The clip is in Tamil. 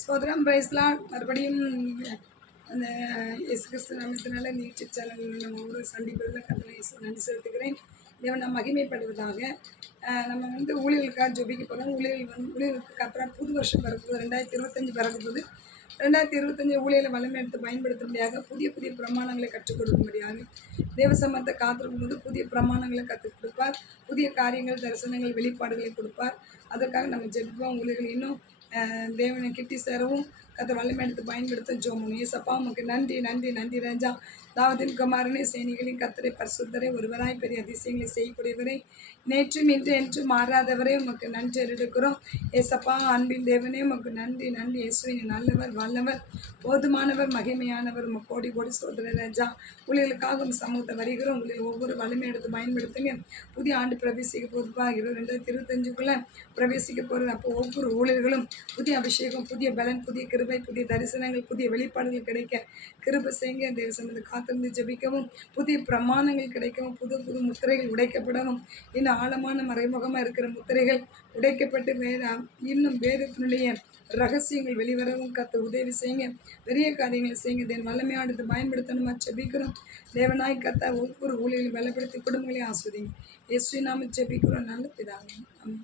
ஸ்தோத்திரம் பிரைஸ்லாம் மறுபடியும் அந்த இயேசு கிறிஸ்து நாமத்தினால இந்த யூடியூப் சேனல் நம்ம ஒவ்வொரு சந்திப்பதில் கத்தனை நன்றி செலுத்துகிறேன். தேவனை மகிமைப்படுவதாக. நம்ம ஊழியர்களுக்காக ஜொபிக்க போகிறோம். ஊழியர்களுக்கு கத்தரால் புது வருஷம் பிறக்குது, 2025 பிறக்குது. 2025 ஊழியலை வல்லமை எடுத்து பயன்படுத்தும்படியாக புதிய புதிய பிரமாணங்களை கற்றுக் கொடுக்கும்படியாக தேவ சமத்தை காத்திருக்கும் போது புதிய பிரமாணங்களை கற்றுக் கொடுப்பார். புதிய காரியங்கள், தரிசனங்கள், வெளிப்பாடுகளை கொடுப்பார். அதற்காக நம்ம ஜெபிப்போம். ஊழியர்கள் இன்னும் தேவனை கிட்டி சேரவும் கத்தை வல்லமை எடுத்து பயன்படுத்த ஜோமணும். ஏசப்பா உமக்கு நன்றி நன்றி நன்றி ராஜா. தாவதின் குமாரனே, சேனிகளின் கத்தரை, பரிசுத்தரை, ஒருவராய் பெரிய அதிசயங்களை செய்யக்கூடியவரை, நேற்றும் இன்று என்று மாறாதவரே உமக்கு நன்றி எடுக்கிறோம். ஏசப்பா அன்பின் தேவனே உமக்கு நன்றி நன்றி. இயேசுவின் நல்லவர், வல்லவர், போதுமானவர், மகிமையானவர். உமக்கு கோடி கோடி சோதர ராஜா. ஊழியர்களுக்காக சமூகத்தை வருகிறோம். ஊழியர் ஒவ்வொரு வலிமை எடுத்து பயன்படுத்துங்க. புதிய ஆண்டு பிரவேசிக்க போதுப்பா. 2025 பிரவேசிக்க போகிறது. அப்போ ஒவ்வொரு ஊழியர்களும் புதிய அபிஷேகம், புதிய பலன், புதிய கிருபை, புதிய தரிசனங்கள், புதிய வெளிப்பாடுகள் கிடைக்க கிருபை செய்யுங்க. தேவ சமூகத்தை காத்திருந்து ஜெபிக்கவும், புதிய பிரமாணங்கள் கிடைக்கவும், புது புது முத்திரைகள் உடைக்கப்படவும், இன்னும் ஆழமான மறைமுகமாக இருக்கிற முத்திரைகள் உடைக்கப்பட்டு இன்னும் வேதத்தினுடைய ரகசியங்கள் வெளிவரவும் கத்த உதவி செய்யுங்க. பெரிய காரியங்களை செய்யுங்க. தேவன் வல்லமையானது பயன்படுத்தணுமா ஜெபிக்கிறோம். தேவனாய் கத்த ஒவ்வொரு ஊழியர்களையும் பலப்படுத்தி குடும்பங்களையும் ஆஸ்வதிங்க. இயேசுவின் நாமத்தில் ஜெபிக்கிறோம் நல்ல பிதாவே. ஆமென்.